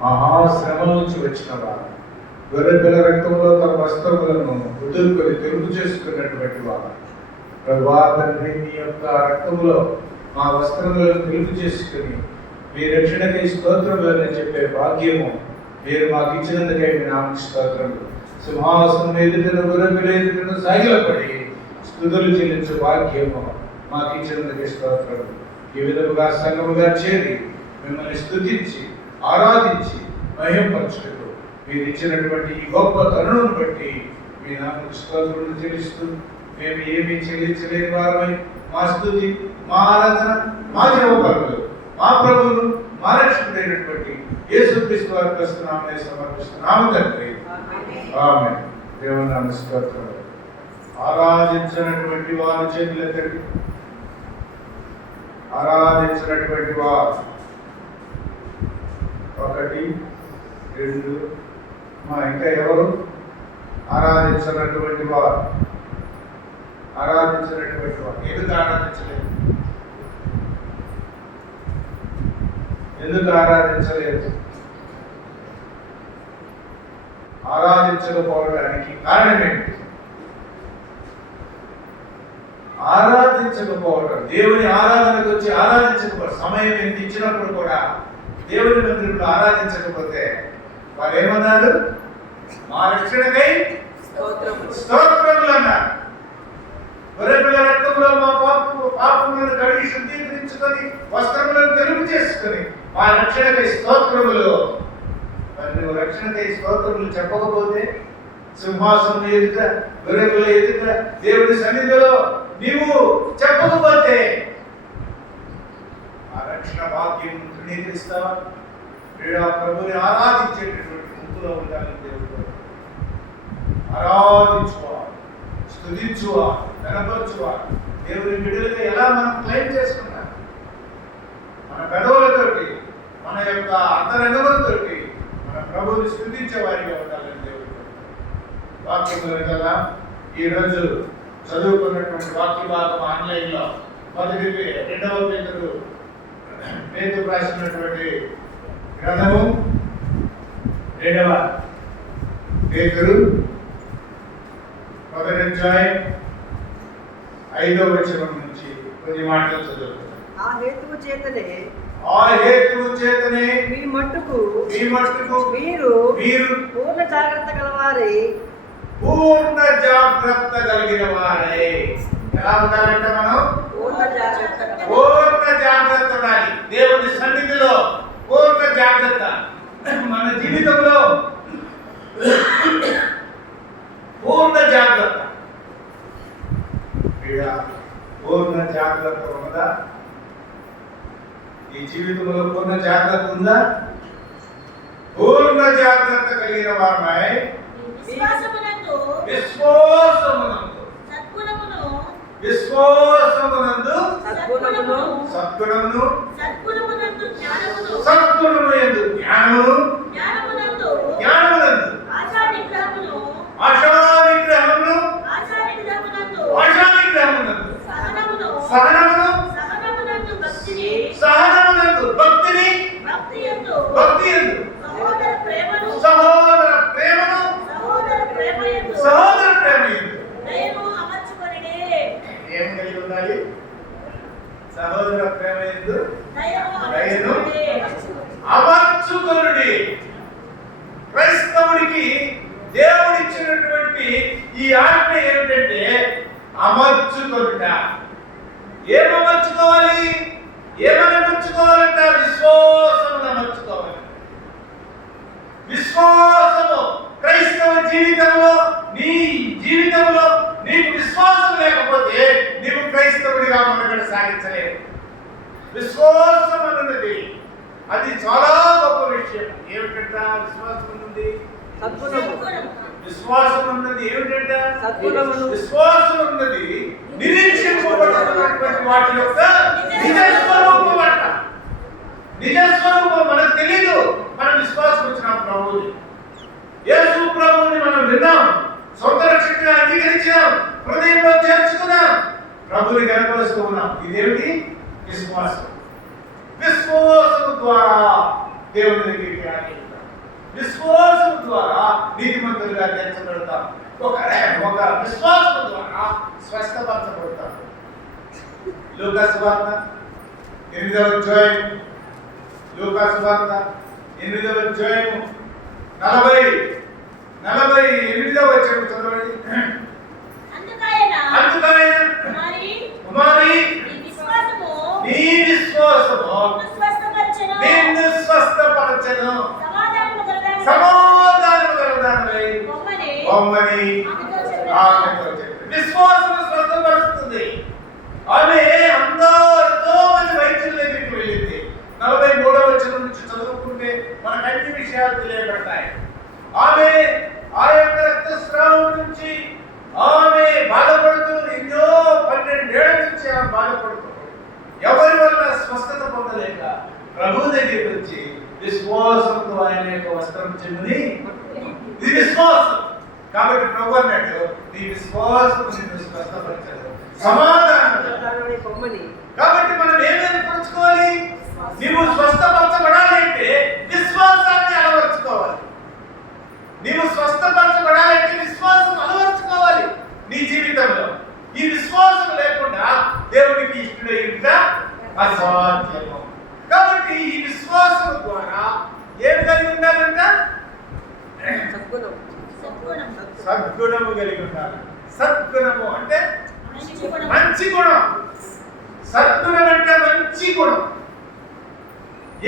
మహాశ్రమ నుంచి వచ్చిన వారు, గొర్రెపిల్ల రక్తంలో తమ వస్త్రములను వదులుకొని తెలుగు చేసుకున్నటువంటి వారు. ప్రభువా తండ్రి, మీ యొక్క రక్తంలో మా వస్త్రములను తెలుగు చేసుకుని మీ రక్షణకై స్తోత్రములని చెప్పే భాగ్యము మీరు మాకు ఇచ్చినందుకై మీ నామకు స్తోత్రములు. సింహాసనం ఎదుటను గొర్రెపిల్ల ఎదుటను సాగిలపడి స్తుతులు చెల్లించు భాగ్యము మాకు ఇచ్చినందుకై స్తోత్రములు. ఈ విధముగా సంఘముగా చేరి మిమ్మల్ని స్తుతించి ఆరాధించి మహిమపరచుటకు మీరు ఇచ్చినటువంటి ఈ గొప్ప తరుణం బట్టి మీ నామకు స్తోత్రములు చెల్లిస్తూ మేము ఏమీ చెల్లించలేని వారమై మా స్తుతి, మా ఆరాధన, మా జీవపరులు, మా ప్రభువును, మా రక్షకుడైనటువంటి యేసుక్రీస్తు వారి ప్రస్తునామనే సమర్పిస్తున్నాము తండ్రి. ఆమేన్. దేవుని నామ స్తోత్రం. ఆరాధించినటువంటి వారు చేతులెత్తండి. ఆరాధించినటువంటి వారు 1 2 ఇంకా ఎవరు ఆరాధించినటువంటి వారు? ఆరాధించినటువంటి వారు ఎందుకు ఆరాధించలేదు? ఎందుకు ఆరాధించలేదు? ఆరాధించకపోవడానికి కారణం ఏంటి? ఆరాధించకపోవడం, దేవుని ఆరాధనకు వచ్చి ఆరాధించకపోవడం, సమయం ఎంత ఇచ్చినప్పుడు కూడా దేవుని మందిరంలో ఆరాధించకపోతే వారు ఏమన్నారు? మా రక్షణకై స్తోత్రములు అన్నారు. గొర్రెపిల్ల రక్తంలో మా పాపములను కడిగి శుద్ధీకరించుకొని వస్త్రములను తెలుగు చేసుకొని మా రక్షణకై స్తోత్రములు. మరి నువ్వు రక్షణకై స్తోత్రములు చెప్పకపోతే, సింహాసనం ఎదుట, గొర్రెపిల్ల ఎదుట, దేవుని సన్నిధిలో నీవు చెప్పకపోతే ఆ రక్షణ భాగ్యం తృణీకరిస్తావా? ప్రభుని ఆరాధించేటటువంటి ముక్కులో ఉండాలని దేవుడు ఆరాధించుకోవాలి, స్తుతించుకోవాలి, కనపరచుకోవాలి. దేవుని బిడ్డలుగా ఎలా మనం క్లెయిమ్ చేసుకున్నాం? మన పెదవులతోటి, మన యొక్క అంతరంగంతోటి మన ప్రభుని స్తుతించే వారిగా ఉండాలని దేవుడు వాక్యంలో కదా. ఈరోజు చదువుకున్నటువంటి వాక్య భాగం ఆన్లైన్లో 2వ పేతురు రాసినటువంటి గ్రంథము 2వ పేతురు 1వ అధ్యాయం 5వ వచనం నుంచి కొన్ని మాటలు చదువుతాం. ఆ హేతువు చేతనే మీ మట్టుకు మీరు పూర్ణ జాగ్రత్త కలిగిన వారే. ఎలా ఉండాలంటే మనం పూర్ణ జాగ్రత్త ఉండాలి. దేవుని సన్నిధిలో పూర్ణ జాగ్రత్త. మన జీవితంలో పూర్ణ జాగ్రత్త. పూర్ణ జాగ్రత్త ఉన్నదా? ఈ జీవితంలో పూర్ణ జాగ్రత్త ఉందా? పూర్ణ జాగ్రత్త కలిగిన వారమై విశ్వాసమునందు సద్గుణమును యందు జ్ఞానమును ఆశా నిగ్రహమును సహనమునందు భక్తిని సహోదర ప్రేమను ఏం కలిగి ఉండాలి? సహోదర ప్రేమ యందు దయను అమర్చుకొనుడి. క్రైస్తవుడికి దేవుడిచ్చినటువంటి ఈ ఆజ్ఞ ఏమిటంటే అమర్చుకొనుట. ఏమర్చుకోవాలి? ఏమని అమర్చుకోవాలంట? విశ్వాసమును అమర్చుకోవాలి. విశ్వాసము. క్రైస్తవ జీవితంలో, నీ జీవితంలో నీకు విశ్వాసం లేకపోతే నీవు క్రైస్తవుడిగా మనుగడ సాగించలేవు. విశ్వాసం అన్నది అది చాలా గొప్ప విషయం. ఏమిటంట విశ్వాసం ఉన్నది? విశ్వాసం ఉన్నది ఏమిటంట? విశ్వాసం ఉన్నది నిరీక్షింపబడుతున్నటువంటి వాటి యొక్క నిజస్వరూపం అంట. నిజస్వరూపం మనకు తెలీదు. మనం విశ్వాసం వచ్చిన ప్రభువుని, యేసు ప్రభువుని మనం విన్నాం, సొంత రక్షకుడిగా అంగీకరించాం, హృదయంలో చేర్చుకున్నాం, ప్రభుని కనపరుస్తూ ఉన్నాం. ఇదేమిటి? విశ్వాసం. విశ్వాసం ద్వారా దేవుని దగ్గరికి రాగలుగుతాం. విశ్వాసం ద్వారా నీతిమంతులుగా తీర్చబడతాం. ఒక విశ్వాసం ద్వారా స్వస్థపరచబడతాం. లూకా సువార్త 8వ అధ్యాయం, లూకా సువార్త 8వ అధ్యాయం 48వ వచనం చదవండి. అందుకైన కుమారి నీ విశ్వాసము నిన్ను స్వస్థపరచెను. సమాధానము కలగదానివై పొమ్మని ఆమెతో చెప్పెను. విశ్వాసము స్వస్థపరుస్తుంది. ఆమె ఎంతో మంది వైద్యుల దగ్గరికి వెళ్ళింది. 43వ వచనం నుంచి చదువుకుంటే మనకు అన్ని విషయాలు తెలియబడతాయి. ఆమె ఆ యొక్క రక్తస్రావం నుంచి ఆమె బాధపడుతూ ఎన్నో 12 ఏళ్ల నుంచి ఆమె బాధపడుతూ ఎవరి వల్ల స్వస్థత పొందలేక ప్రభు దగ్గరికి వచ్చి విశ్వాసంతో ఆయన యొక్క వస్త్రం చెంది ఇది విశ్వాసం. కాబట్టి ప్రభు అన్నాడు, నీ విశ్వాసం నిన్ను స్వస్థపరచదు, సమాధానం. కాబట్టి మనం ఏమేమి పరచుకోవాలి? నీవు స్వస్థపరచబడాలి అంటే విశ్వాసాన్ని అలవర్చుకోవాలి. నీవు స్వస్థపరచబడాలంటే విశ్వాసం అలవర్చుకోవాలి నీ జీవితంలో. ఈ విశ్వాసం లేకుండా దేవునికి ఇష్టడైన అసాధ్యము. కాబట్టి ఈ విశ్వాసం ద్వారా ఏం కలిగి ఉండాలంట? సద్గుణము కలిగి ఉండాలి. సద్గుణము అంటే మంచి గుణం. సద్గుణం అంటే మంచి గుణం.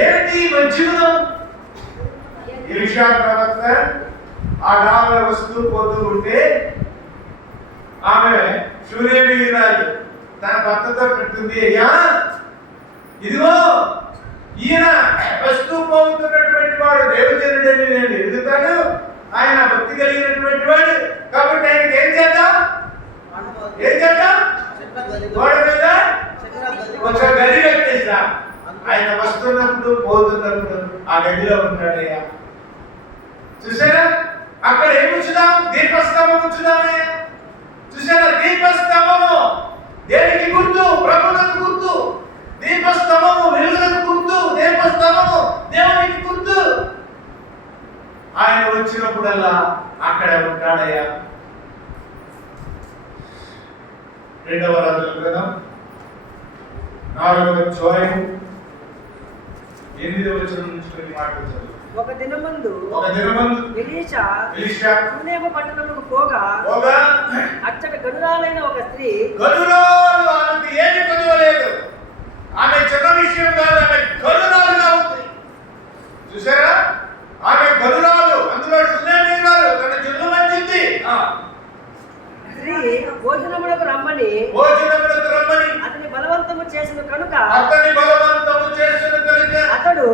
ఏంటి మంచి గుణం? ఎలీషా ప్రవక్త ఆ డాబా వస్తూ పోతూ ఉంటే ఆమె షూనేమి రాజు తన భర్తతో పెడుతుంది, అయ్యా ఇదిగో ఈయన వస్తూ పోతున్నటువంటి వాడు దేవజనుడని నేను ఎదుగుతాను, ఆయన భక్తి కలిగినటువంటి వాడు, కాబట్టి ఆయనకి ఏం చేద్దాం? గోడ మీద ఒక గది కట్టేస్తా. ఆయన వస్తున్నప్పుడు పోతున్నప్పుడు ఆ గదిలో ఉంటాడయ్యా. చూసారా? అక్కడ ఏం ఉంచుదాం? దీపస్తంభం ఉంచుదామయ్యా. చూసారా? దీపస్తంభము దేనికి గుర్తు? ప్రభువులకు గుర్తు. దీపస్తంభము వెలుగులకు గుర్తు. దీపస్తంభము దేవునికి గుర్తు. ఆయన వచ్చినప్పుడల్లా అక్కడ ఉంటాడయ్యా. 2వ రాజుల గ్రంథం 4వ అధ్యాయం 8వ వచనం నుంచి కొన్ని మాటలు చదువు. ఒక దినమందు ఎలీషా షూనేము పట్టణముకు పోగా అచ్చట గనురాలైన ఒక స్త్రీ, గనురాలు ఆమెకు ఏమి కొదవలేదు. ఆమె చిన్న విషయం కాదు, ఆమె గనురాలుగా ఉంది. చూసారా? ఆమె గనురాలు, అందులో షూనేమి గారు తన జున్ను మంచింది. స్త్రీ భోజనములకు రమ్మని అతని బలవంతము చేసిన కనుక అతడు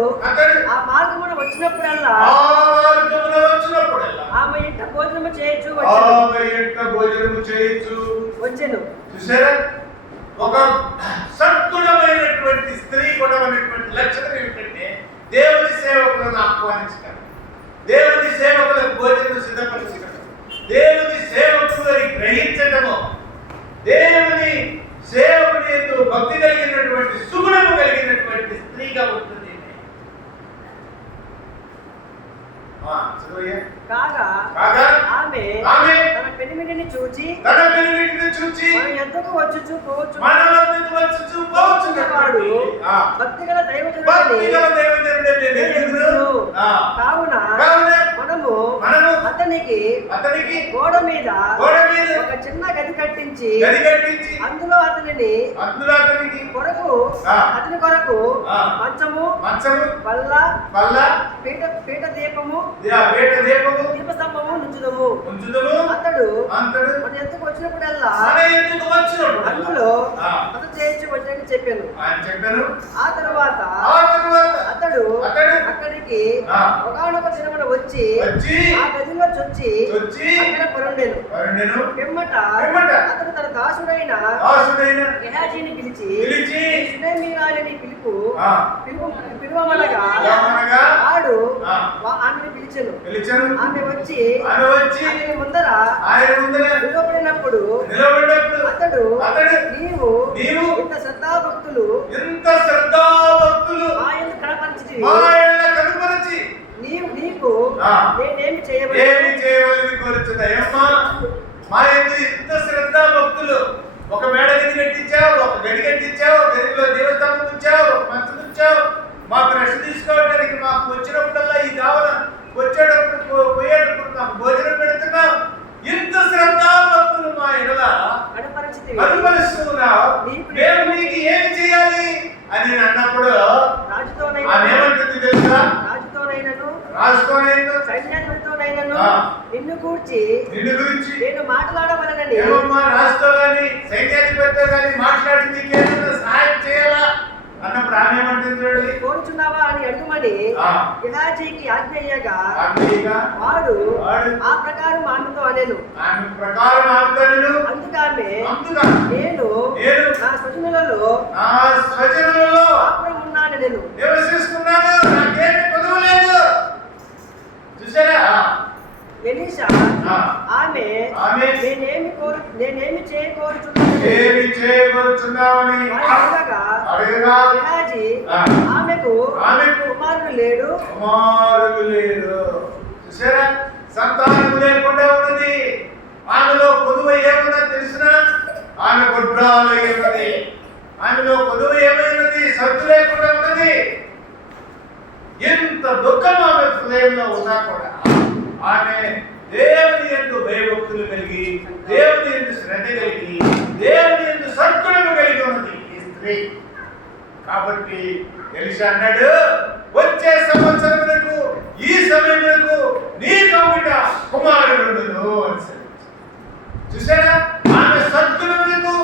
ఆ మార్గమున వచ్చినప్పుడల్లా ఆమె ఇంట భోజనము చేయొచ్చు వచ్చెను. చూసారా? ఒక సద్గుణమైనటువంటి స్త్రీ గుణమైనటువంటి లక్షణం ఏమిటంటే దేవుని సేవకులను ఆహ్వానించడం, దేవుని సేవకులకు భోజనం సిద్ధపరచడం, దేవుని సేవకులని గ్రహించటము, దేవుని సేవకుని యందు భక్తి కలిగినటువంటి సుగుణము కలిగినటువంటి స్త్రీగా ఉంటుంది. కాగా ఆమె తన పెనిమిటిని చూచి మన యొద్దకు వచ్చుచు పోవచ్చు భక్తిగల దైవజనుడు. కావున మనము అతనికి గోడ మీద ఒక చిన్న గది కట్టించి అందులో అతని కొరకు మంచము బల్ల పీఠ దీపము దీపస్తంభము ఉంచుదము. అతడు మన ఎందుకు వచ్చినప్పుడల్లా అందులో మత చేయొచ్చు వచ్చాక చెప్పాను. ఆ తరువాత అతడు అక్కడికి ఒకనొక దినమున వచ్చి ఆ గదిలో చొచ్చి అక్కడ పరుండెను. పిమ్మట అతడు తన దాసుడైన గెహాజీని పిలిచి షూనేమీరాలిని పిలువమనగా వాడు ఆమెను పిలిచెను. ఆమె వచ్చి ఆయన ముందర నిలబడినప్పుడు అతడు నీవు ఇంత శ్రద్ధాభక్తులు ఆయన కనపరిచి నేనేమి ఏమి చేయవలని కోరుచున్నాయమ్మా. మా యందు ఇంత శ్రద్ధ భక్తులు. ఒక మేడ గది కట్టించావు, ఒక గడి కట్టించావు, గదిలో దేవస్థానం ఉంచావు, ఒక మంచం ఉంచావు. మాకు రెస్ట్ తీసుకోవడానికి మాకు వచ్చినప్పుడల్లా ఈ దావన వచ్చేటప్పుడు పోయేటప్పుడు మాకు భోజనం పెడుతున్నావు. ఇంత శ్రద్ధ భక్తులు మా ఎడల కనపరుస్తున్నావు. మేము నీకు ఏమి చేయాలి అని నేను అన్నప్పుడు ఆమె ఏమంటుంది తెలుసా? రాజుతోనైనా సైన్యాధిపతితోనైనను నిన్ను గురించి నేను మాట్లాడవలనని. ఏమమ్మా, రాజుతో గాని సైన్యాధిపతితో గాని మాట్లాడి నీకేమైనా సహాయం చేయాలా అన్నప్పుడు ఆమె ఏమంటుంది చూడండి. కోరుచున్నావా అని అడుగుమని గెహాజీకి ఆజ్ఞయ్యగా వాడు ఆ ప్రకారం ఆమెతో అనేను. అందుకామె నేను నా స్వజనులలో కాపురమున్నాను, నేను నివసిస్తున్నాను, నాకేమి కొదువు లేదు. చూసారా? ఎలీషా ఆమె నేనేమి చేయకోరుచున్నావని అడగగా గెహాజీ ఆమెకు కుమారుడు లేడు. చూసారా? సంతానం లేకుండా ఉన్నది. ఆమెలో కొదువ ఏమన్నా తెలిసిన? ఆమె గొడ్రాలు ఉన్నది. ఆమెలో కొదువ ఏమైనది? సత్తు లేకుండా ఉన్నది. ఎంత దుఃఖం ఆమె హృదయంలో ఉన్నా కూడా ఆమె దేవుని యందు భయభక్తులు కలిగి, దేవుని యందు శ్రద్ధ కలిగి, దేవుని యందు సద్గుణము కలిగి ఉన్నది ఈ స్త్రీ. కాబట్టి ఎలీషా అన్నాడు, వచ్చే సంవత్సరములకు ఈ సమయములకు నీ కౌగిట కుమారుడును అని. చూసారా? ఆమె సద్గుణములకు,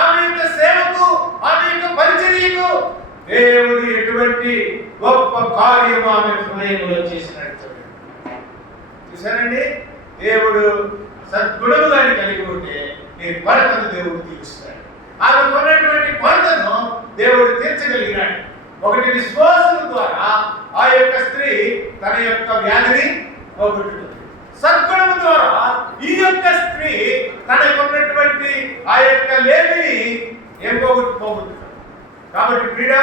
ఆమె యొక్క సేవకు, ఆమె యొక్క పరిచర్యకు దేవుడు ఎటువంటి గొప్ప కార్యము ఆమె హృదయంలో చేసినట్టు. చూసారండి? దేవుడు సద్గుణము గాని కలిగి ఉంటే నీ కొరతను దేవుడు తీరుస్తాడు. ఆమె కొన్నటువంటి కొరతను దేవుడు తీర్చగలిగినాడు. ఒకటి విశ్వాసం ద్వారా ఆ యొక్క స్త్రీ తన యొక్క వ్యాధిని పోగొట్టుకుంది. సద్గుణము ద్వారా ఈ యొక్క స్త్రీ తనకున్నటువంటి ఆ యొక్క లేమిని ఏం పోగొట్టుకుంది. కాబట్టి ప్రియ,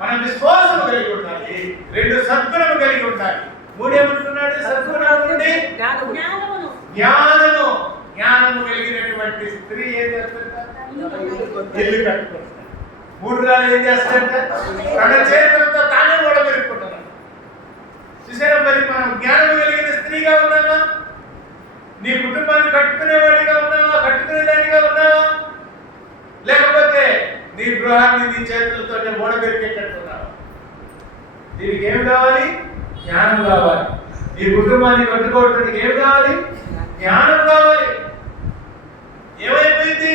మనం విశ్వాసం కలిగి ఉండాలి, రెండు సద్గుణము కలిగి ఉండాలి. మూడేమంటున్నాడు? సద్గుణము నుండి జ్ఞానము కలిగినటువంటి స్త్రీ ఏం చేస్తుంట? ఇల్లు కట్టుకుంటారు. మూడు రాళ్ళు ఏం చేస్తారంట? తన చేతులతో తానే కూడా పెరుగుకుంటున్నాడు. చూసారా? మరి మనం జ్ఞానం కలిగిన స్త్రీగా ఉన్నామా? నీ కుటుంబాన్ని కట్టుకునేవాడిగా ఉన్నావా? కట్టుకునేదానిగా ఉన్నావా? లేకపోతే నీ గృహాన్ని నీ చేతులతో ఓడబెరికేటట్టున్నావా? దీనికి ఏమి కావాలి? జ్ఞానం కావాలి. ఈ కుటుంబాన్ని కట్టుకోవడానికి ఏమి కావాలి? జ్ఞానం కావాలి. ఏమైపోయింది?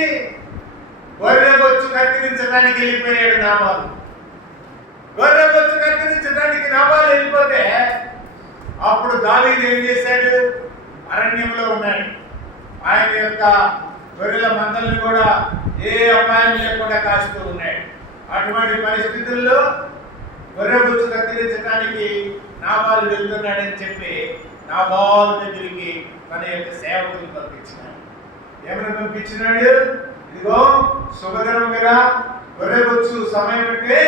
గొర్రెబొచ్చు కత్తిరించడానికి వెళ్ళిపోయాడు నాబాలు. గొర్రెబొచ్చు కత్తిరించడానికి నాబాలు వెళ్ళిపోతే అప్పుడు దావీదు ఏం చేశాడు? అరణ్యంలో ఉన్నాడు. ఆయన యొక్క గొర్రెల మందల్ని కూడా ఏ అపాయం లేకుండా కాస్తూ ఉన్నాడు. అటువంటి పరిస్థితుల్లో గొర్రెబొచ్చు కత్తిరించడానికి నాబాలు వెళ్తున్నాడని చెప్పి నాబాలు దగ్గరికి తన యొక్క సేవకులు పంపించినాడు. ఏమైనా పంపించినాడు? ఇదిగో శుభదినం కదా, గొర్రెబొచ్చు సమయం అంటే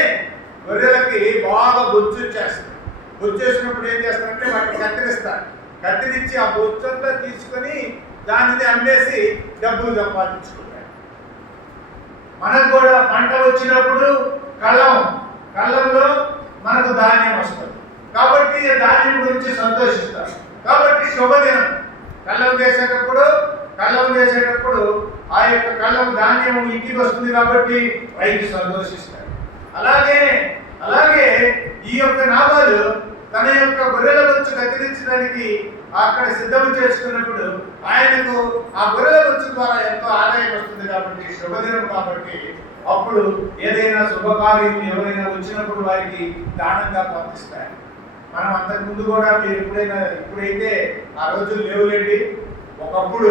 గొర్రెలకి బాగా బొచ్చు వచ్చేస్తుంది. బొచ్చు వేసినప్పుడు ఏం చేస్తారంటే వాటిని కత్తిరిస్తారు. కత్తిరించి ఆ బొచ్చంతా తీసుకొని దానిని అమ్మేసి డబ్బులు సంపాదించుకుంటారు. మనకు కూడా పంట వచ్చినప్పుడు కళ్ళంలో మనకు ధాన్యం వస్తుంది. కాబట్టి ధాన్యం గురించి సంతోషిస్తారు. కాబట్టి శుభదినం కళ్ళం చేసేటప్పుడు ఆ యొక్క కళ్ళం ధాన్యం ఇంటికి వస్తుంది కాబట్టి రైతు సంతోషిస్తాడు. అలాగే ఈ యొక్క నాబాలు తన యొక్క గొర్రెల బొచ్చు కత్తిరించడానికి అక్కడ సిద్ధం చేసుకున్నప్పుడు ఆయనకు ఆ గొర్రెల బొచ్చు ద్వారా ఎంతో ఆదాయం వస్తుంది. కాబట్టి శుభదినం కాబట్టి అప్పుడు ఏదైనా శుభకార్యం ఎవరైనా వచ్చినప్పుడు వారికి దానంగా పంపిస్తారు. మనం అంతకుముందు కూడా మీరు ఇప్పుడైతే ఆ రోజులు లేవులేండి. ఒకప్పుడు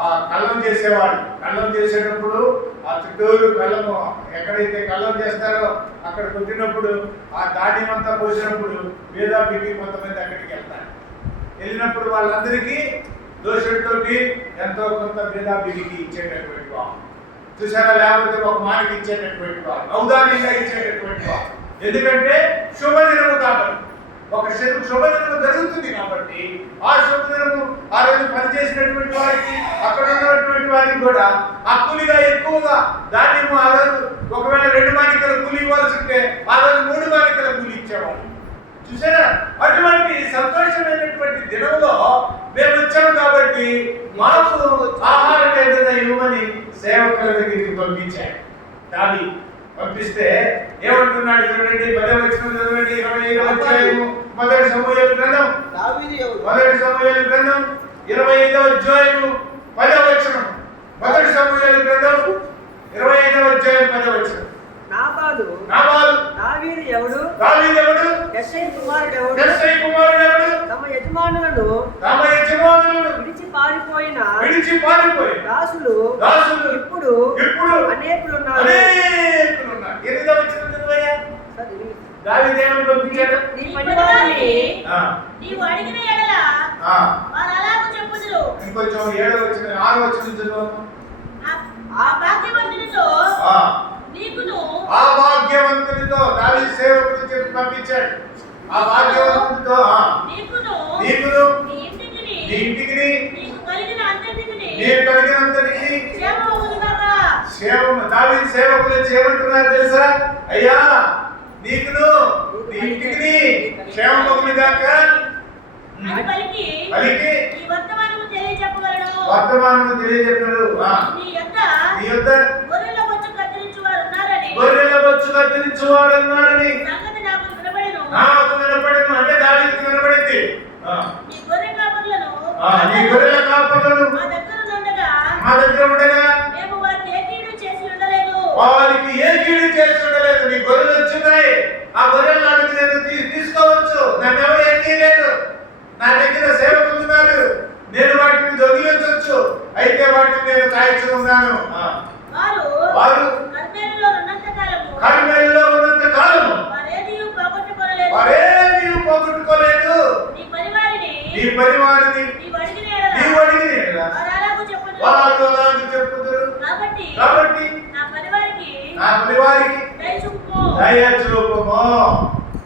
ఆ కళ్ళం చేసేవాడు. కళ్ళం చేసేటప్పుడు ఆ చుట్టూరు కళ్ళము ఎక్కడైతే కళ్ళం చేస్తారో అక్కడ కొట్టినప్పుడు ఆ ధాన్యం అంతా పోసినప్పుడు వేదాపికి కొంతమంది అక్కడికి వెళ్తారు. వెళ్ళినప్పుడు వాళ్ళందరికీ దోషుడితోటి ఎంతో కొంత వేదాపికి ఇచ్చేటటువంటి వాడు. చూసారా? లేకపోతే ఒక మానికి ఇచ్చేటటువంటి వాడు, ఔదార్యంగా ఇచ్చేటటువంటి వాడు. ఎందుకంటే శుభదినము కాబట్టి ఒక శుభదినము జరుగుతుంది కాబట్టి ఆ శుభదినము ఆ రోజు పనిచేసినటువంటి వారికి అక్కడ ఉన్నటువంటి వారికి కూడా ఆ కూలిగా ఎక్కువగా ధాన్యము ఆ రోజు ఒకవేళ 2 మానికల కూలి ఇవ్వాల్సి ఉంటే ఆ రోజు 3 మానికల కూలి ఇచ్చేవాళ్ళు. చూసారా, అటువంటి సంతోషమైనటువంటి దినంలో మేము వచ్చాము కాబట్టి మాకు ఆహారం ఏదైనా ఇవ్వమని సేవకుల దగ్గరికి పంపించాడు. దావి పంపిస్తే ఏమంటున్నాడు చూడండి, 10వ వచనం చదవండి. 25వ అధ్యాయము మొదటి సమూయేలు గ్రంథం 25వ అధ్యాయము 10వ వచనం. మొదటి సమూయేలు గ్రంథం 25వ అధ్యాయం 10వ వచనం. నాబాలు దావీదు ఎవడు? యెష్షయి కుమారుడు ఎవడు? తమ యజమానులను విడిచి పారిపోయిన దాసులు ఇప్పుడు అనేకులున్నారు. ఎనిమిదవ వచనం చదవయ్యా. దావీదు ఏమని పంపించాడు? నీ పనివారిని నీవు అడిగిన ఎడల వారు అలాగూ చెప్పుదురు. ఇంకొంచెం 7వ వచనం 6వ వచనం చదువు. ఆ భాగ్యవంతునితో నీకును, ఆ భాగ్యవంతునితో దావీదు సేవకుడు చెప్పి పంపించాడు. ఆ భాగ్యవంతునితో నీకును నీ ఇంటికి నీకు కలిగిన అంతటికి క్షేమం కలుగునుగాక. దావీదు సేవకులు ఏమంటున్నారు తెలుసా? అయ్యా, నీకును నీ ఇంటికి క్షేమం కలుగునుగాక అని పలికి ఈ వర్తమానము తెలియజెప్పగలడు. నీ యొద్ద గొర్రెల బొచ్చు కత్తిరించువారు ఉన్నారని సంగతి నాకు వినబడెను. అంటే దావీదుకు వినబడింది. నీ గొర్రెల కాపరులను మా దగ్గర ఉండగా మేము వారికి ఏ కీడు చేసి ఉండలేదు. నీ గొర్రెలు వచ్చినాయి, ఆ గొర్రెలు నాకు నేను తీసుకోవచ్చు, నన్ను ఎవరు ఏం చేయలేదు. నా దగ్గర సేవకులు ఉన్నారు, నేను వాటిని దొంగిలించవచ్చు, అయితే వాటిని నేను కాయచ్చు ఉన్నాను. వారు కర్మేలులో ఉన్నంత కాలము వారేమీ పోగొట్టుకోలేదు. నీ పరివారిని నీవు అడిగిన ఎడల వారు అలాగూ చెప్పుదురు. కాబట్టి నా పరివారికి దయ చూపుము.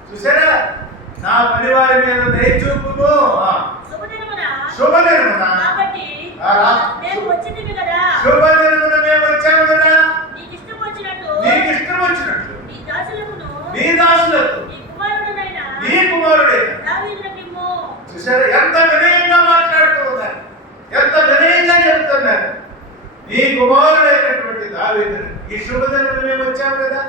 చూసారా, నా పరివారి మీద దయ చూపుము. శుభదినమున మేము వచ్చింది కదా, శుభదినమున మేము వచ్చాము కదా, నీకు ఇష్టం వచ్చినట్టు నీ దాసులకు నీ కుమారుడైన దావీదునకిమ్ము. చూసారా, ఎంత వినయంగా మాట్లాడుతూ ఉన్నారు, ఎంత వినయంగా చెప్తున్నారు. నీ కుమారుడైనటువంటి దావీదును ఈ శుభదినం మేము వచ్చాము కదా,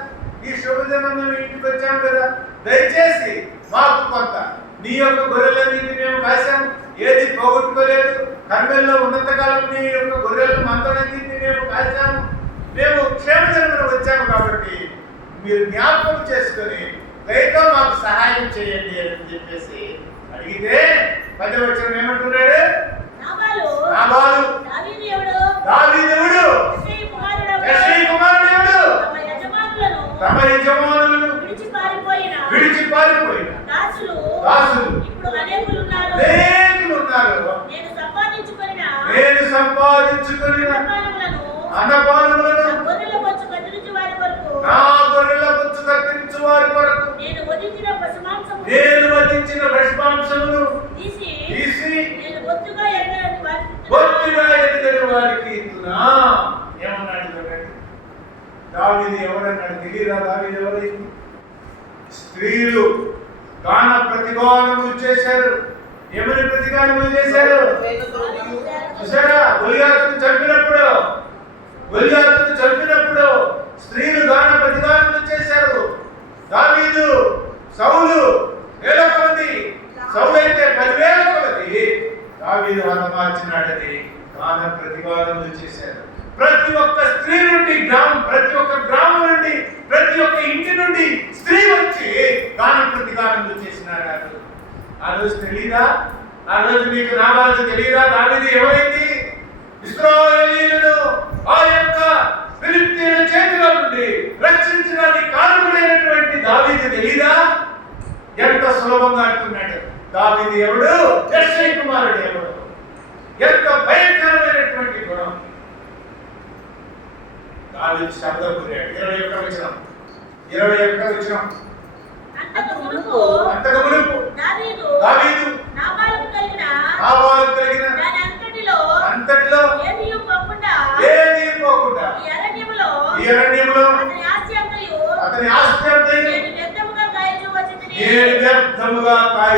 ఈ శుభదినం మేము ఇంటికి వచ్చాము కదా, దయచేసి మాకు కొంత నీ యొక్క గొర్రెలన్నింటినీ మేము కాశాము, ఏది పోగొట్టుకోలేదు. కర్మెల్లో ఉన్నంతకాలం నీ యొక్క గొర్రెల మందలన్నింటినీ మేము కాశాము, మేము క్షేమదినమున వచ్చాము కాబట్టి మీరు జ్ఞాపకం చేసుకొని దయతో మాకు సహాయం చేయండి అని చెప్పేసి అడిగితే 10వ వచనం ఏమంటున్నాడు? నాబాలు దావీదు యెష్షయి కుమారుడు తమ యజమానులను విడిచి పారిపోయిన దాసులు ఇప్పుడు అనేకులున్నారు. నేను సంపాదించుకొనిన అన్నపానములను గొర్రెల బొచ్చు కత్తిరించు వారి కొరకు నా గొర్రెల బొచ్చు కత్తిరించు వారి కొరకు నేను వధించిన పశుమాంసమును తీసి నేను బొత్తుగా ఎరగని వారికి ఇస్తున్నా. ఏమన్నాడు చూడండి, దావీదు ఎవరన్నాడు తెలియదా? దావీదు ఎవరైంది? స్త్రీలు గాన ప్రతిగానములు చేశారు. ఏమని ప్రతిగానములు చేశారు? చూసారా, గొలియాతును చంపినప్పుడు స్త్రీలు గాన ప్రతిగానములు చేశారు. దావీదు సౌలు వేలకు మంది, సౌలు అయితే 10,000 మంది దావీదు హతమార్చినాడని గాన ప్రతిగానములు చేశారు. ప్రతి ఒక్క స్త్రీ నుండి ప్రతి ఒక్క గ్రామం నుండి, ప్రతి ఒక్క ఇంటి నుండి స్త్రీ వచ్చి గాన ప్రతిగానములు చేసినారు. ఆ రోజు తెలీదా? ఆ రోజు నీకు నాబాలు తెలీదా? దావీదు ఎవరైంది? ఇశ్రాయేలీయులను ఆ యొక్క ఫిలిష్తీయుల చేతిలో నుండి రక్షించడానికి కారణమైనటువంటి దావీదు తెలీదా? ఎంత సులభంగా అంటున్నాడు. దావీదు ఎవడు? యెష్షయి కుమారుడు ఎవడు? ఎంత భయంకరమైనటువంటి గుణం. దావీదు శబ్దం పురాడు. 21వ వచనం. అంతకు మునుపు దావీదు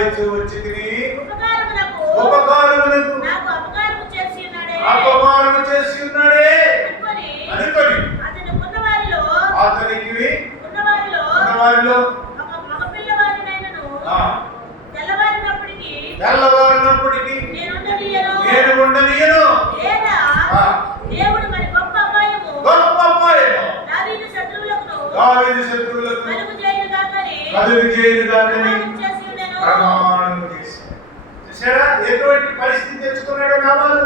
విచారించు వచ్చి తిని ఉపకారమునకు నాకు అపకారము చేసి ఉన్నాడే అనుకొని అతనికి ఉన్నవారిలో ఒక మగపిల్లవారినైనను తెల్లవారినప్పటికీ నేను ఉండనీయను లేదా దేవుడు మరి గొప్ప అపాయము దావీదు శత్రువులకు కలుగు చేయనుగాకని ప్రమాణం చేశాడు. చూసారా ఎటువంటి పరిస్థితి తెచ్చుకున్నాడు నామాలు?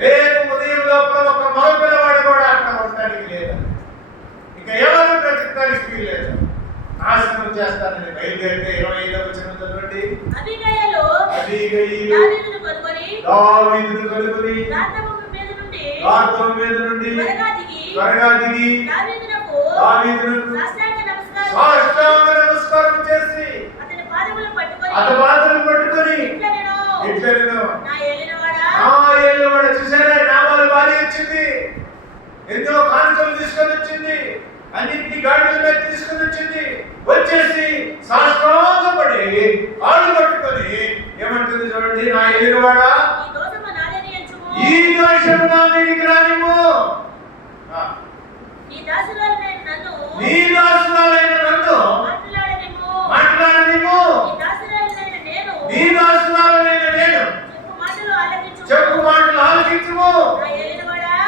రేపు ఉదయం లోపల ఒక మగ పిల్లవాడు కూడా అక్కడ ఉండడానికి లేదు, ఇక ఎవరు బ్రతకడానికి వీల్లేదు, నాశనం చేస్తానని బయలుదేరితే 25వ వచనం చదవండి. అబీగయీలు దావీదును కనుగొని గార్దము మీద నుండి త్వరగా దిగి దావీదునకు సాష్టాంగ నమస్కారం చేసి అతని పాదములు పట్టుకొని ఇట్లనెను, నా ఏలినవాడా. చూసారా నామాలు భార్య వచ్చింది, ఎన్నో కానుకలు తీసుకొని వచ్చింది, అన్నింటినీ గాడిల మీద తీసుకొని వచ్చింది, వచ్చేసి సాష్టాంగపడి కాళ్ళు పట్టుకొని ఏమంటుంది చూడండి, నా ఏలినవాడా ఈ దోషము నా మీదికి రానివ్వు, నీ దాసురాలైన నన్ను మాట్లాడనివ్వు, నీ దాసురాలైన నేను చెప్పు మాటలు ఆలకించుము.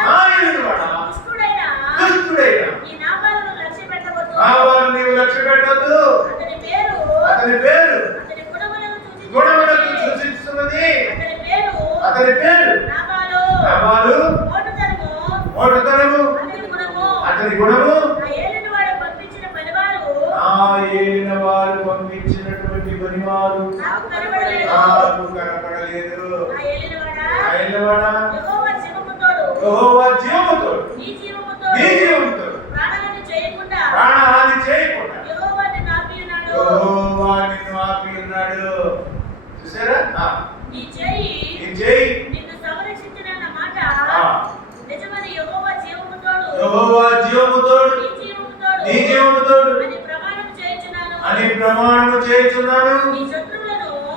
నా ఏలినవాడా దుష్టుడైన నాబాలు నీవు లక్ష్య పెట్టొద్దు, అతని పేరు గుణములకు సూచిస్తున్నది, అతని పేరు నాబాలు మోటుతనము, అతని గుణము ఆ ఏలిన వారు పంపించినటువంటి పనివారు నాకు కనపడలేదు. యెహోవా జీవముతోడు నీ జీవముతోడు ప్రాణహాని చేయకుండా యెహోవా నిన్ను ఆపి ఉన్నాడు. చూసారా నీ చేయి నిన్ను సంరక్షించిన మాట నిజమని యెహోవా జీవముతోడు నీ జీవముతోడు అని ప్రమాణము చేయుచున్నాను.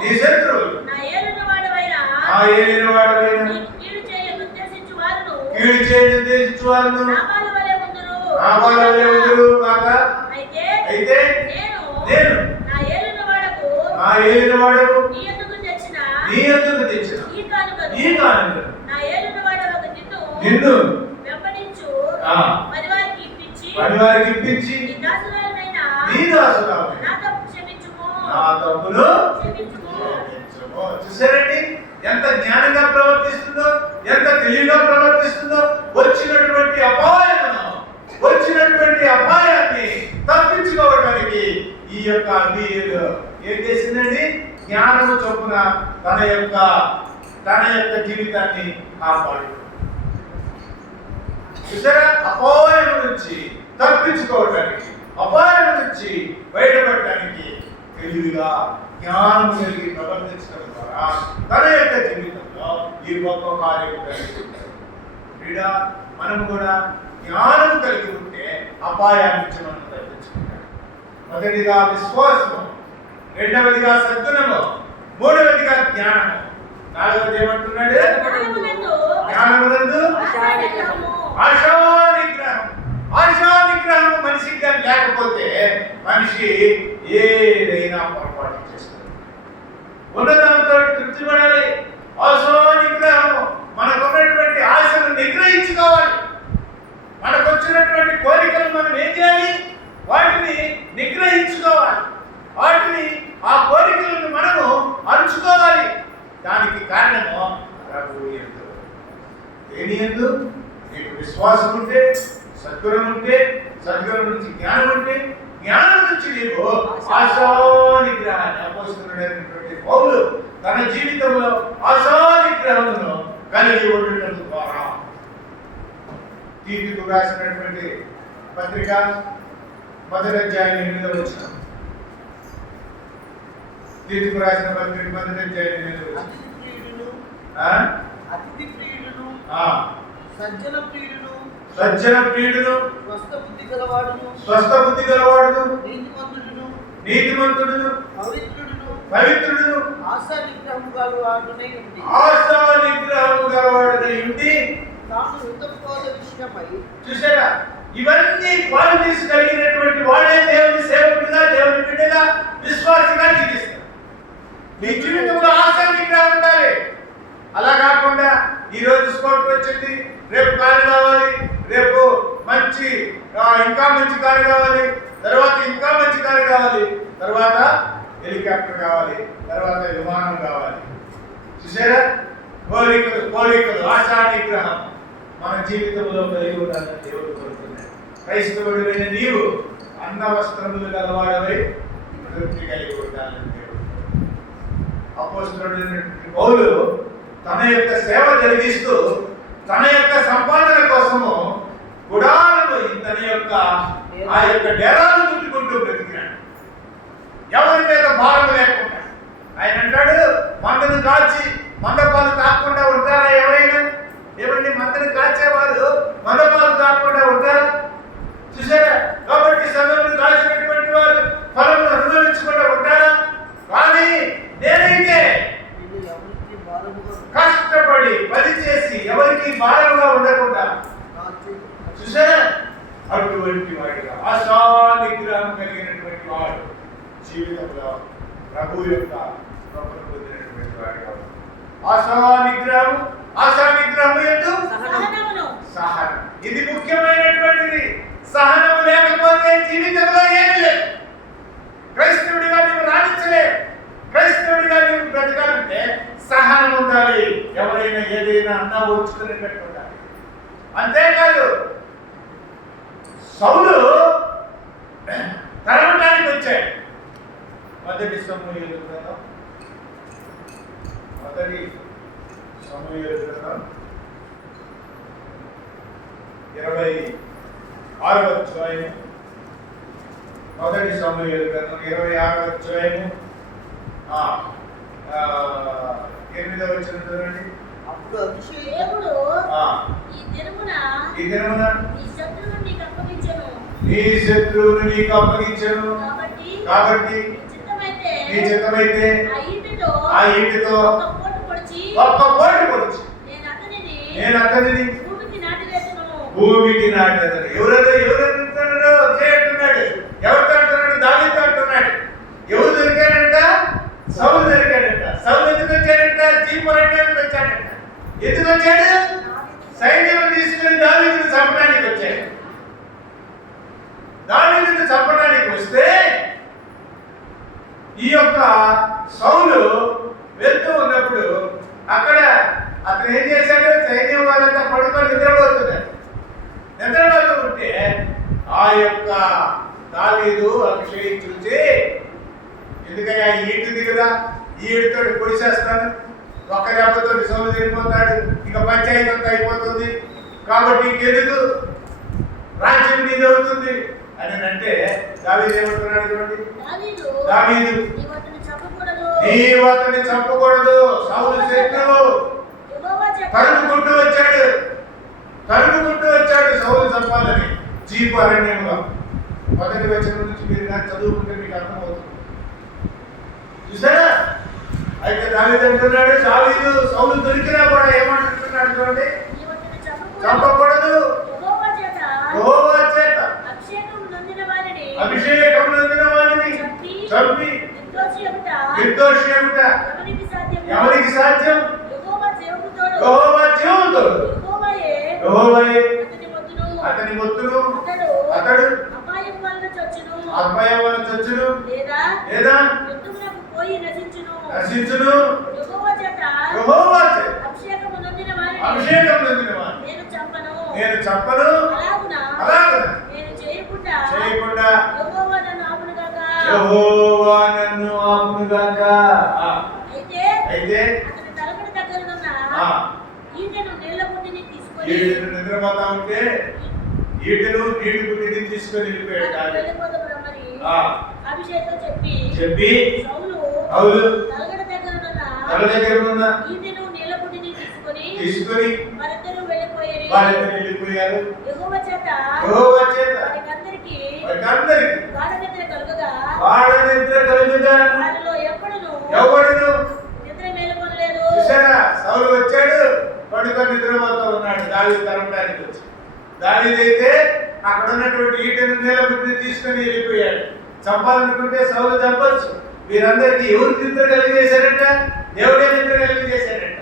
నీ శత్రువులు నా ఏలినవాడవైన కీడు చేయను ఉద్దేశించు వారును నాబాలు వలె ఉందురు కాక. అయితే నేను నా ఏలినవాడకు నీ యొద్దకు తెచ్చిన ఈ కానుకను నా ఏలినవాడవకు నిన్ను వెంబడించు పరివారికి ఇప్పించి నీ దాసురాలైన నా తప్పు క్షమించుము. చూసారండి ఎంత జ్ఞానంగా ప్రవర్తిస్తుందో, ఎంత తెలివిగా ప్రవర్తిస్తుందో. వచ్చినటువంటి అపాయాన్ని తప్పించుకోవడానికి ఈ యొక్క అబీగయీలు ఏం చేసిందండి? జ్ఞానము చొప్పున తన యొక్క జీవితాన్ని కాపాడు. చూసారా అపాయం నుంచి తప్పించుకోవడానికి, అపాయం నుంచి బయటపడటానికి తెలివిగా జ్ఞానం కలిగి ప్రవర్తించడం ద్వారా తన యొక్క జీవితంలో ఈ గొప్ప కార్యం కలిగి ఉంటారు. మనం కూడా జ్ఞానం కలిగి ఉంటే అపాయాన్ని నుంచి మనం తప్పించుకుంటాం. మొదటిగా విశ్వాసము, రెండవదిగా సద్గుణము, మూడవదిగా జ్ఞానము, నాలుగవది ఏమంటున్నాడు? జ్ఞానమునందు ఆశా నిగ్రహం మనిషికి కానీ లేకపోతే మనిషి ఏదైనా పొరపాటు చేస్తాడు. ఉన్నదాంతో తృప్తి పడాలి. ఆశా నిగ్రహము, మనకున్నటువంటి ఆశను నిగ్రహించుకోవాలి. మనకు వచ్చినటువంటి కోరికలు మనం ఏం చేయాలి? వాటిని నిగ్రహించుకోవాలి. ఆ కోరికలను మనము అణుచుకోవాలి. దానికి కారణము ప్రభువు యందు. దేని యందు? నీకు విశ్వాసం ఉంటే, సద్గుణం ఉంటే, సద్గుణం నుంచి జ్ఞానం ఉంటే, జ్ఞానం నుంచి నీకు ఆశా నిగ్రహాన్ని అపోస్తులుడైనటువంటి పౌలు తన జీవితంలో ఆశా నిగ్రహమును కలిగి ఉండటం ద్వారా తీతుకు రాసినటువంటి పత్రిక 1వ అధ్యాయం 8వ వచనం. తీతుకు రాసిన పత్రిక 1వ అధ్యాయం 8వ వచనం. అతిథి ప్రియుడును సజ్జన ప్రియుడును స్వస్థ బుద్ధి గలవాడును నీతిమంతుడును పవిత్రుడును పవిత్రుడును ఆశా విగ్రహము గలవాడునై ఉంది. ఆశా విగ్రహము గలవాడునై ఉండి తాను యుద్ధపోద విషయమై చూసారా, ఇవన్నీ క్వాలిటీస్ కలిగినటువంటి వాడే దేవుని సేవకుడిగా, దేవుని బిడ్డగా, విశ్వాసిగా జీవిస్తాడు. నీ జీవితంలో ఆశా విగ్రహం ఉండాలి. అలా కాకుండా ఈ రోజు స్పోర్ట్ వచ్చింది, రేపు కారు కావాలి, రేపు మంచి ఇంకా మంచి కారు కావాలి, తర్వాత ఇంకా మంచి కారు కావాలి, తర్వాత హెలికాప్టర్ కావాలి, తర్వాత విమానం కావాలి. చూసారా, కోరికలు ఆశా నిగ్రహం మన జీవితంలో కలిగి ఉండాలని దేవుడు కోరుతున్నాడు. క్రైస్తవుడైన నీవు అన్న వస్త్రములు గలవాడవై తృప్తి కలిగి ఉండాలని దేవుడు. అపోస్తలుడైన పౌలు తన యొక్క సేవ జరిగిస్తూ తన యొక్క సంపాదన కోసము గుడాలను తన యొక్క ఆ యొక్క డేరాలు చుట్టుకుంటూ బ్రతికినాడు. ఎవరి మీద భారం లేకుండా. ఆయన అంటాడు, మందను కాచి మందపాలు తాకుండా ఉంటారా ఎవరైనా? ఏమండి, మందను కాచేవారు మందపాలు తాకుండా ఉంటారా? చూసారా, కాబట్టి సంఘమును కాచినటువంటి వారు ఫలమును అనుభవించకుండా ఉంటారా? కానీ నేనైతే కష్టపడి పని చేసి ఎవరికి భారంగా ఉండకుండా, చూసారా, అటువంటి వాడిగా ఆశా నిగ్రహం కలిగినటువంటి వాడు జీవితంలో ప్రభు యొక్క కృపను పొందినటువంటి వాడిగా. ఆశా నిగ్రహం ఎందు సహనం, ఇది ముఖ్యమైనటువంటిది. సహనము లేకపోతే జీవితంలో ఏమీ లేదు. క్రైస్తవుడిగా నీవు రాణించలేవు. క్రైస్తవుడిగా నీవు బ్రతకాలంటే సహనం ఉండాలి. ఎవరైనా ఏదైనా అన్నా ఓర్చుకునేటట్టు ఉండాలి. అంతేకాదు, సౌలు తరమటానికి వచ్చాడు. మొదటి సమూయేలు గ్రంథం 26వ అధ్యాయం. మొదటి సమూయేలు గ్రంథం 26వ అధ్యాయం 8వ వచనం చూడండి. అప్పుడు దేవుడు ఈ దినమున నీ శత్రువును నీకు అప్పగించెను. కాబట్టి నీ చిత్తమైతే ఆ ఈటెతో ఒక్క పోటు పొడిచి నేను అతనిని భూమికి నాటెదను. ఎవరంటున్నాడు? చేయట్టున్నాడు. ఎవరితో అంటున్నాడు? దావీదుతో అంటున్నాడు. ఎవరు దొరికాడంట? సౌలు దొరికాడంట. సౌలు ఎందుకు వచ్చాడంట? జీవరణ్యానికి వచ్చాడంట. ఎందుకు వచ్చాడు? సైన్యం తీసుకుని దావీదును చంపడానికి వచ్చాడు. దావీదును చంపడానికి వస్తే ఈ యొక్క సౌలు వెళ్తూ ఉన్నప్పుడు అక్కడ అతను ఏం చేశాడు? సైన్యం వాళ్ళంతా పడుకొని నిద్రపోతున్నారు. నిద్రపోతూ ఉంటే ఆ యొక్క దావీదు అభిషేకం చూసి, ఎందుకని ఆ ఈటుది కదా, ఈ ఈటుతో పొడిచేస్తాను, ఒక్క దెబ్బతో సౌలు తిరిగిపోతాడు, ఇక పంచాయతీ అంతా అయిపోతుంది, కాబట్టి ఇంకెందుకు రాజ్యం మీద అవుతుంది అని అంటే దావీదు ఏమంటున్నాడు చూడండి. దావీదు నీవు అతన్ని చంపకూడదు. సౌలు శత్రువు తరుముకుంటూ వచ్చాడు సౌలు చంపాలని జీపు అరణ్యంలో. మొదటి వచనం నుంచి మీరు కానీ చదువుకుంటే మీకు అర్థమవుతుంది. చూసారా, అయితే దావీదు అంటున్నాడు, దావీదు సౌలు దొరికినా కూడా ఏమంటున్నాడు చూడండి, చంపకూడదు. యెహోవా చేత అభిషేకం నొందిన వారిని చంపి నిర్దోషి ఏమిట ఎవరికి సాధ్యం? యెహోవా జీవముతోడు. యెహోవాయే అతని మొత్తును అతడు అపాయం వలన చచ్చును లేదా నశించును. యెహోవా చేత అభిషేకం నొందిన వారిని నేను చంపను. అలాగున నేను చేయకుండా యెహోవా నన్ను ఆపునుగాక. అయితే అతని తలగడ దగ్గరనున్న ఈటెను నీళ్ళబుడ్డిని తీసుకొని నిద్రపోతా ఉంటే ఈటెను నీటి బుడ్డిని తీసుకొని వెళ్ళిపోయాడు. అభిషేకం చెప్పి సౌలు తలగడ దగ్గరనున్న ఈటెను నీళ్ళబుడ్డిని తీసుకొని వారిద్దరూ వెళ్ళిపోయారు. వాళ్ళిద్దరు వెళ్ళిపోయారు. యెహోవా చేత యెహోవా చేత వారికందరికీ వారికందరికీ గాఢ నిద్ర కలుగుగా వారిలో ఎప్పుడును నిద్ర మేలుకొనలేదు. చూసారా, సౌలు వచ్చాడు, పడుకొని నిద్రపోతూ ఉన్నాడు. దావీదు తరమడానికి వచ్చి, దావీదైతే అక్కడ ఉన్నటువంటి ఈటెను నేలబుద్ధిని తీసుకొని వెళ్ళిపోయాడు. చంపాలనుకుంటే సౌలు చంపొచ్చు. వీరందరికీ ఎవరు నిద్ర కలిగేశారంట? దేవుడే నిద్ర కలిగేశారంట.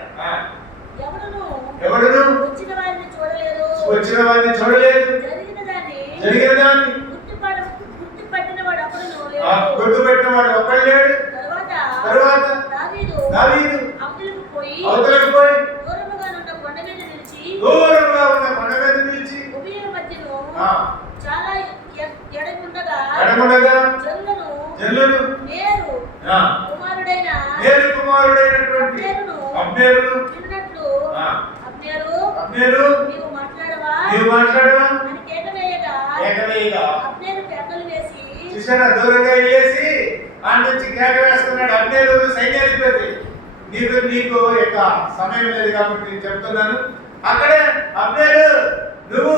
ఎవడును వచ్చిన వారిని చూడలేదు, వచ్చిన వారిని చూడలేదు, జరిగిన దాన్ని గుర్తుపట్టిన వాడు అప్పుడును గుర్తుపెట్టిన వాడు ఒక్కడు లేడు. తరువాత దావీదు అవతలకు పోయి దూరముగా ఉన్న కొండ మీద నిలిచి ఉభయుల మధ్యను ఆ, చాలా ఎడముండగా ఎడముండగా జల్లును నేరు కుమారుడైనటువంటి అబ్నేరును విన్నట్లు ఆ, అబ్నేరు నీవు మాట్లాడవా అని కేకవేయగా అబ్నేరు కేకలు వేసి చూసారా, దూరంగా వెళ్ళేసి ఆ నుంచి కేక వేస్తున్నాడు. అబ్నేరు సైన్యాధిపతి. నీకు యొక్క సమయం లేదు కాబట్టి నేను చెప్తున్నాను. అక్కడే అబ్నేరు, నువ్వు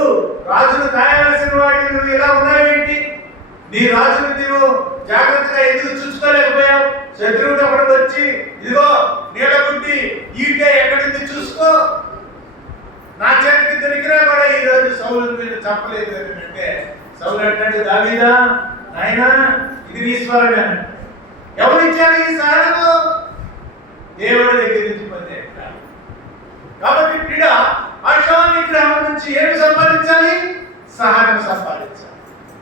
రాజును కాయవలసిన వాడివి, నువ్వు ఇలా ఉన్నావేంటి? నీ రాజును నీవు జాగ్రత్తగా ఎందుకు చూసుకోలేకపోయావు? శత్రువుడు అక్కడికి వచ్చి, ఇదిగో నీళ్ళగుడ్డి ఈటే ఎక్కడుంది చూసుకో, నా చేతికి దొరికినా కూడా ఈ రోజు సౌలు మీద చంపలేదు అంటే, సౌలు అంటాడు, దావీదా నాయనా, ఇది నీ స్వరమే అన్నాడు. ఎవరు ఇచ్చారు ఈ సహనము? దేవుడి దగ్గర నుంచి పొందే. కాబట్టి క్రీడ ఆశాని గ్రహం నుంచి ఏమి సంపాదించాలి? సహనం సంపాదించాలి.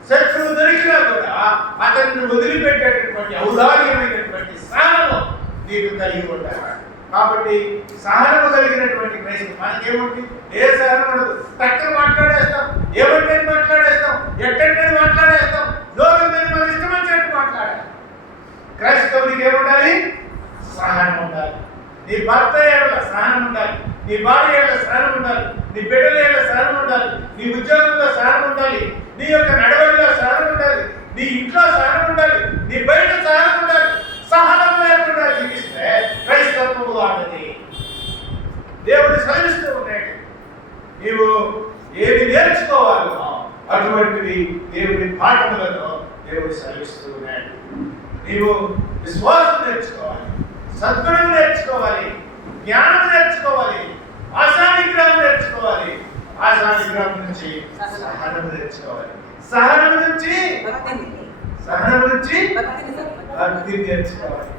శత్రువు దొరికినా కూడా అతన్ని వదిలిపెట్టేటటువంటి ఔదార్యమైనటువంటి సహనము నీకు కలిగి ఉండాలి. కాబట్టి సహనము కలిగినటువంటి క్రైస్తవులు మనకేముంది? ఏ సహనం ఉండదు. టక్కన మాట్లాడేస్తాం, ఏమంటే మాట్లాడేస్తాం, ఎట్టంటే మాట్లాడేస్తాం, నోరు మీద మన ఇష్టం వచ్చినట్టు మాట్లాడాలి. క్రైస్తవునికి ఏముండాలి? సహనం ఉండాలి. నీ భర్త ఏళ్ళ సహనం ఉండాలి, నీ భార్య ఏళ్ళ సహనం ఉండాలి, నీ బిడ్డల ఏళ్ళ సహనం ఉండాలి, నీ ఉద్యోగంలో సహనం ఉండాలి, నీ యొక్క నడవడిలో సహనం ఉండాలి, నీ ఇంట్లో సహనం ఉండాలి, నీ బయట సహనం ఉండాలి. సహనం లేకుండా జీవిస్తే క్రైస్తవము వాడది. దేవుడు సెలవిస్తూ ఉన్నాడు, నీవు ఏది నేర్చుకోవాలో అటువంటివి దేవుడి పాఠములను దేవుడు సెలవిస్తూ ఉన్నాడు. నీవు విశ్వాసం నేర్చుకోవాలి, సద్గుణం నేర్చుకోవాలి, జ్ఞానం నేర్చుకోవాలి, ఆశానిగ్రహం నేర్చుకోవాలి, ఆశానిగ్రహం నుంచి సహనం నేర్చుకోవాలి, సహనం నుంచి భక్తి నేర్చుకోవాలి.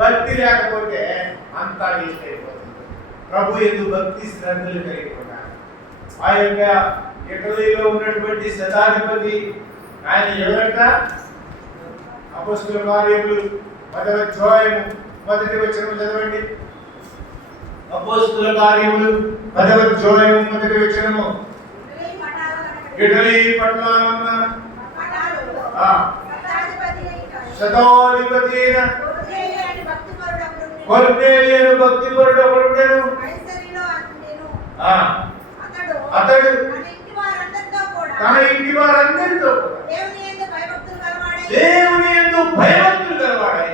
భక్తి లేకపోతే అంతా వేస్ట్ అయిపోతుంది. ప్రభు యందు భక్తి శ్రద్ధలు కలిగి ఉండాలి. ఆ యొక్క ఇటలీలో ఉన్నటువంటి శతాధిపతి ఆయన ఎవరంట? అపొస్తలుల కార్యములు 10వ అధ్యాయము 1వ వచనం చదవండి. అపొస్తలుల కార్యములు 10వ అధ్యాయము 1వ వచనము. ఇటలీ పట్టణాన శతాధిపతి అయిన కొర్నేలియను భక్తిపరుడు ఒకడుండెను. అతడు తన ఇంటి వారందరితో కూడా దేవుని యందు భయభక్తులు గలవాడై.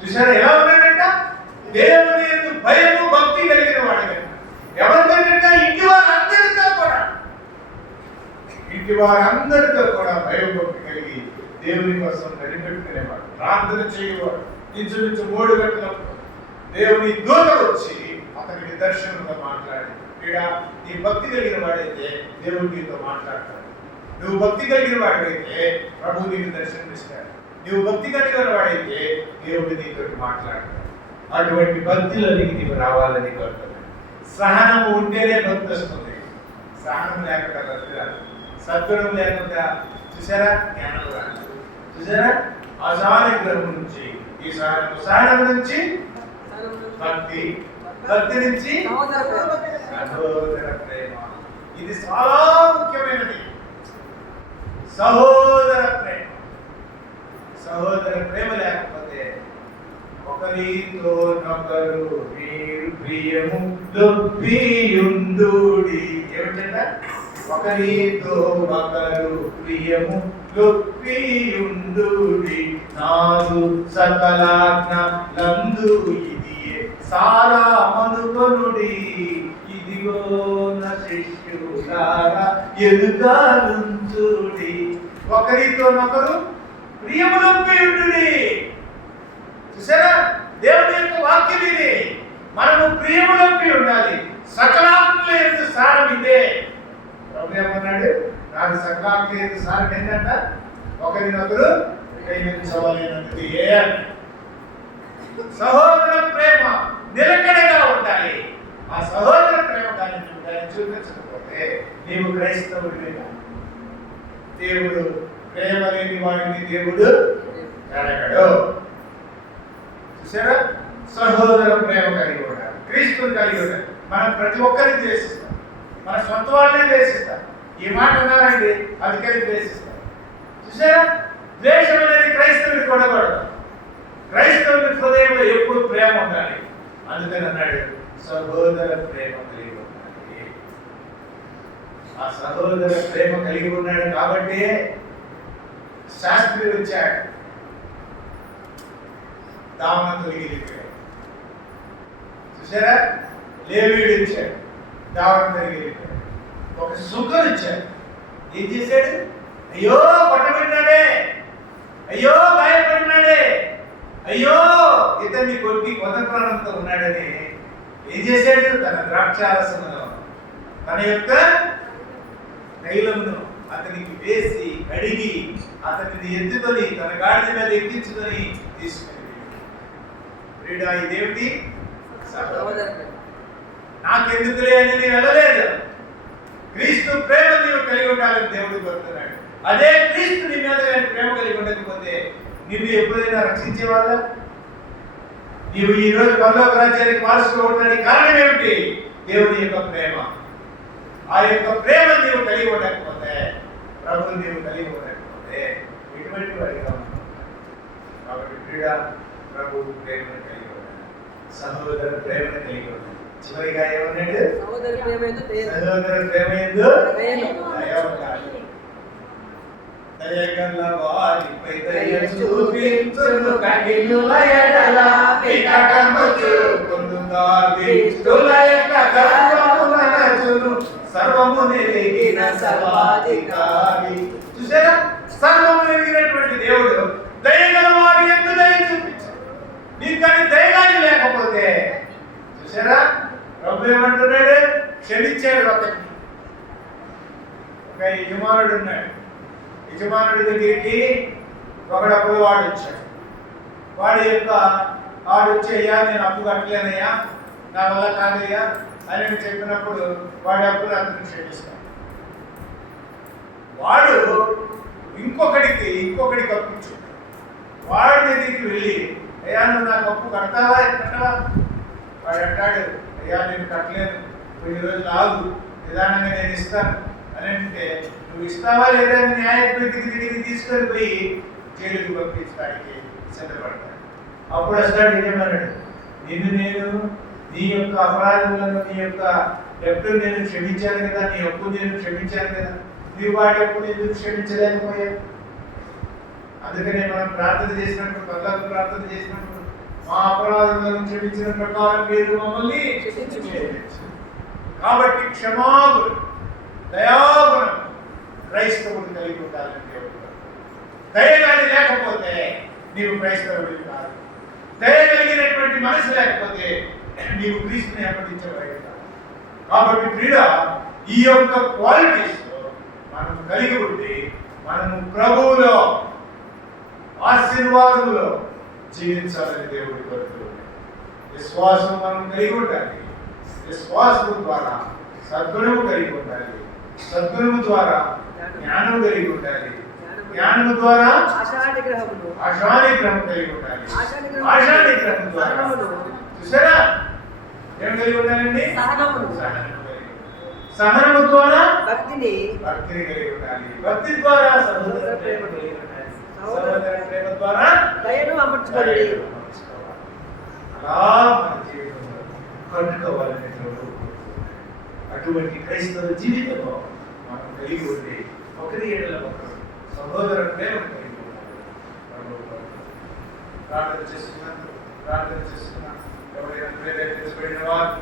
చూసారా ఎలా ఉన్నాడంట? దేవుని యందు భయము భక్తి కలిగిన వాడు. ఎవరికంటే ఇంటి వారందరితో కూడా భయభక్తి కలిగి దేవుని కోసం కనిపెట్టుకునేవాడు, ప్రార్థన చేయవాడు. ఇంచుమించు 3 గంటలప్పుడు దేవుని దూత వచ్చి అతనికి దర్శనంగా మాట్లాడి, నీ భక్తి కలిగిన వాడైతే దేవుడు నీతో మాట్లాడతాడు. నువ్వు భక్తి కలిగిన వాడైతే ప్రభు నీకు దర్శనమిస్తాడు. నువ్వు భక్తి కలిగిన వాడైతే దేవుడు నీతో మాట్లాడతాడు. అటువంటి భక్తిలోనికి నీవు రావాలని కోరుతున్నాను. సహనము ఉంటేనే భక్తి వస్తుంది. సహనం లేకుండా భక్తి రాదు. సద్గుణం లేకుండా చూసారా జ్ఞానం రాదు. చూసారా ఆశానిగ్రహం నుంచి ఈ సహనం నుంచి భక్తి, భక్తి నుంచి సహోదర ప్రేమ. ఇది చాలా ముఖ్యమైనది. సహోదర ప్రేమ. సహోదర ప్రేమ లేకపోతే ఒకరితో నొకరు మీరు ప్రియము లొప్పియుండుడి. ఏమిటంట? ఒకరితో ఒకరు ప్రియము లొప్పియుండుడి. నాదు సకలాజ్ఞలందు ఇది సారా మనుకొనుడి. ఈ ఇదిగో నా శిష్యులారా ఎదుగాలుంచుడి, ఒకరితోనొకరు ప్రియములొప్పి ఉండుడి. చూసారా, దేవుని యొక్క వాక్యం ఇది. మనము ప్రియములొప్పి ఉండాలి. సకలాత్మల యందు సారం ఇదే. ప్రభు ఏమన్నాడు? నాకు సకలాత్మల యందు సారం ఏంటంట? ఒకరినొకరు ప్రేమించవలెనది. సహోదర ప్రేమ నిలకడగా ఉండాలి. ఆ సహోదర ప్రేమ కానీ చూపించకపోతే నీవు క్రైస్తవుడిగా. దేవుడు ప్రేమ లేని వాడిని దేవుడు ఎరగడు. చూసారా, సహోదర ప్రేమ కలిగి ఉండాలి, క్రీస్తుని కలిగి ఉండాలి. మనం ప్రతి ఒక్కరిని ద్వేషిస్తాం, మన సొంత వాళ్ళనే ద్వేషిస్తాం. ఈ మాట ఉన్నారండి, అధికారి ద్వేషిస్తాం. చూసారా, ద్వేషం అనేది క్రైస్తవుడికి కొనకూడదు. క్రైస్తవుని హృదయంలో ఎప్పుడు ప్రేమ ఉండాలి. అందుకని అన్నాడు, సహోదర ప్రేమ కలిగి ఉండాలి. ఆ సహోదర ప్రేమ కలిగి ఉన్నాడు కాబట్టి శాస్త్రి వచ్చాడు, దావన తొలగిపోయాడు. చూసారా, లేవీడు ఇచ్చాడు, దావన తొలగిపోయాడు. ఒక సుఖం ఇచ్చాడు, ఏం చేశాడు? అయ్యో పట్టబడినాడే, అయ్యో గాయపడినాడే, అయ్యో ఇతన్ని కొట్టి కొత్త ప్రాణంతో ఉన్నాడని ఏం చేశాడు? తన ద్రాక్షారసమును, తన యొక్క తైలమును అతనికి వేసి కడిగి అతనిని ఎత్తుకొని తన గాడిద మీద ఎక్కించుకొని తీసుకుని ఇదేమిటి? నాకెందుకులే అని నేను వెళ్ళలేదు. క్రీస్తు ప్రేమ నీవు కలిగి ఉండాలని దేవుడు కోరుతున్నాడు. అదే క్రీస్తు నీ మీద కానీ ప్రేమ కలిగి ఉండకపోతే నిన్ను ఎప్పుడైనా రక్షించేవాళ్ళ? నీవు ఈ రోజు పరలోక రాజ్యానికి వారసుకోవడానికి కారణం ఏమిటి? దేవుని యొక్క ప్రేమ. ఆ యొక్క ప్రేమ నీవు కలిగి ఉండకపోతే, ప్రభువు నీవు కలిగి ఉండకపోతే ఎటువంటి వాడిగా ఉంటావు. కాబట్టి క్రీడ ప్రభు ప్రేమను కలిగి ఉండాలి, సహోదర ప్రేమను కలిగి ఉండాలి. చివరిగా ఏమన్నాడు? సహోదర ప్రేమ యందు దయ ఉండాలి. దయగల వారిపై దయ చూపించును, కఠినుల ఎడల వికటము చూపునుగా, దుష్టుల యొక్క గర్వమున నచును, సర్వము నెరిగిన సర్వాధికారి. చూసారా, సర్వము నెరిగినటువంటి దేవుడు దయగల వారి యందు దయ చూపించాడు. నీకు కానీ దయగాని లేకపోతే, చూసారా, ప్రభు ఏమంటున్నాడు? క్షమించాడు. ఒక యజమానుడు ఉన్నాడు. యజమానుడి దగ్గరికి ఒకడప్పుడు వాడు వచ్చాడు. వాడు వచ్చి, అయ్యా నేను అప్పు కట్టలేనయ్యా, నా వల్ల కాదయ్యా అని చెప్పినప్పుడు వాడి అప్పులు అతను క్షమిస్తాడు. వాడు ఇంకొకడికి అప్పించు. వాడి దగ్గరికి వెళ్ళి, అయ్యా నువ్వు నాకు అప్పు కడతావా కట్టవా? వాడు అంటాడు, అయ్యా నేను కట్టలేను, కొన్ని రోజులు ఆగు, నిదానంగా నేను ఇస్తాను అని అంటే, నువ్వు ఇస్తావా లేదా న్యాయపతికి తీసుకొని పోయి జైలుకి పంపించడానికి సిద్ధపడతాడు. అప్పుడు వస్తాడు ఏమన్నాడు, నేను నీ యొక్క అపరాధములను, నీ యొక్క డబ్బులు నేను క్షమించాను కదా, నీ అప్పు నేను క్షమించాను కదా, నీవు వాడి అప్పు ఎందుకు క్షమించలేకపోయావు? అందుకనే మనం ప్రార్థన చేసినప్పుడు, పర్లోక ప్రార్థన చేసినప్పుడు, మా అపరాధములను క్షమించిన ప్రకారం మీరు మమ్మల్ని క్షమించు. కాబట్టి క్షమాగుణం, దయాగుణం క్రైస్తవుడు కలిగి ఉండాలని దేవుడు. దయగాని లేకపోతే నీవు క్రైస్తవుడివి కాదు. దయ కలిగినటువంటి మనసు లేకపోతే నీవు క్రీస్తుని అప్పటించబడి కాదు. కాబట్టి క్రీడ ఈ యొక్క క్వాలిటీస్ మనం కలిగి ఉండి మనము ప్రభువులో ఆశీర్వాదములో జీవించాలని దేవుడి కోరుతున్నాడు. విశ్వాసం మనం కలిగి ఉండాలి. విశ్వాసం ద్వారా సద్గుణము కలిగి ఉండాలి. సద్గుణము ద్వారా జ్ఞానం కలిగి ఉండాలి. జ్ఞానము ద్వారా ఆశానిగ్రహం కలిగి ఉండాలి. ఆశానిగ్రహం ద్వారా చూసారా ఏం కలిగి ఉండాలండి? సహనము ద్వారా భక్తిని కలిగి ఉండాలి. భక్తి ద్వారా సహోదర ప్రేమ కలిగి ఉండాలి. సహోదర ప్రేమ ద్వారా దయను అమర్చుకోవాలి. అలా మన జీవితంలో కట్టుకోవాలని అటువంటి క్రైస్తవ జీవితంలో మనం కలిగి ఉండి ఒకరి ఏడల ఒకరు సహోదర ప్రేమ కలిగి ఉండాలి. ప్రార్థన చేస్తున్నా ఎవరైనా ప్రేరేపించబడిన వారు